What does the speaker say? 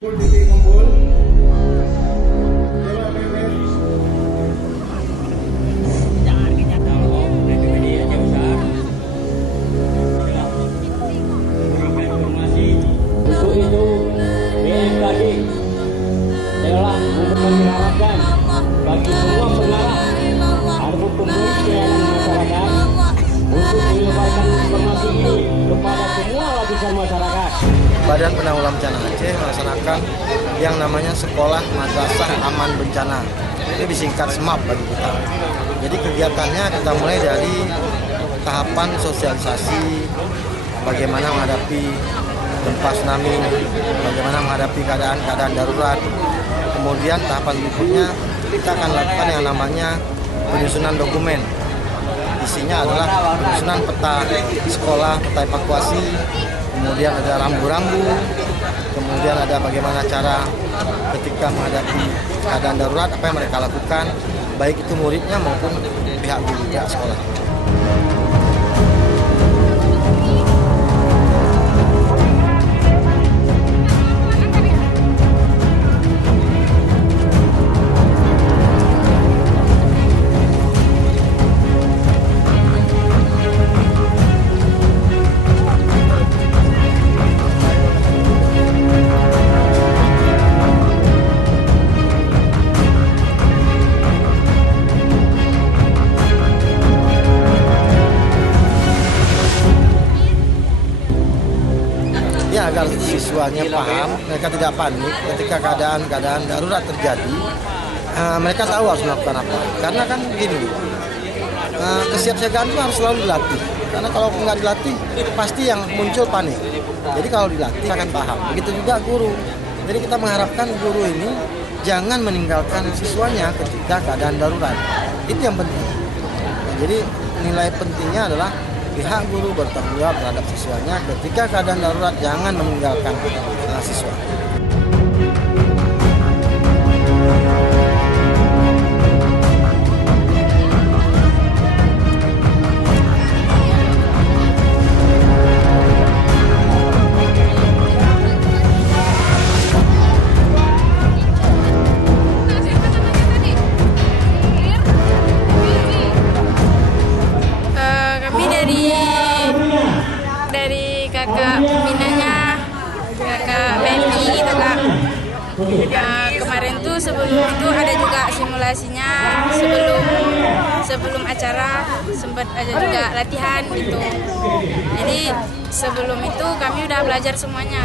Untuk itu BMKG telah mengarahkan bagi semua pengarah ataupun pemberi pelayanan masyarakat untuk menyebarkan informasi ini kepada semua lapisan masyarakat. Badan Penanggulangan Bencana Aceh melaksanakan yang namanya Sekolah Madrasah Aman Bencana. Ini disingkat SMAP bagi kita. Jadi kegiatannya kita mulai dari tahapan sosialisasi bagaimana menghadapi gempa tsunami, bagaimana menghadapi keadaan darurat. Kemudian tahapan berikutnya kita akan lakukan yang namanya penyusunan dokumen. Isinya adalah penyusunan peta sekolah, peta evakuasi, kemudian ada rambu-rambu, kemudian ada bagaimana cara ketika menghadapi keadaan darurat, apa yang mereka lakukan, baik itu muridnya maupun pihak guru, pihak sekolah. Ya, agar siswanya paham, mereka tidak panik ketika keadaan darurat terjadi, mereka tahu harus melakukan apa. Karena kan gini, kesiapsiagaan itu harus selalu dilatih. Karena kalau nggak dilatih, pasti yang muncul panik. Jadi kalau dilatih akan paham. Begitu juga guru. Jadi kita mengharapkan guru ini jangan meninggalkan siswanya ketika keadaan darurat. Itu yang penting. Jadi nilai pentingnya adalah pihak guru bertanggung jawab terhadap siswanya ketika keadaan darurat, jangan meninggalkan siswa. Dari kakak binanya, kakak BMI gitu kak. Kemarin tuh sebelum itu ada juga simulasinya, sebelum acara sempat ada juga latihan gitu. Jadi sebelum itu kami udah belajar semuanya.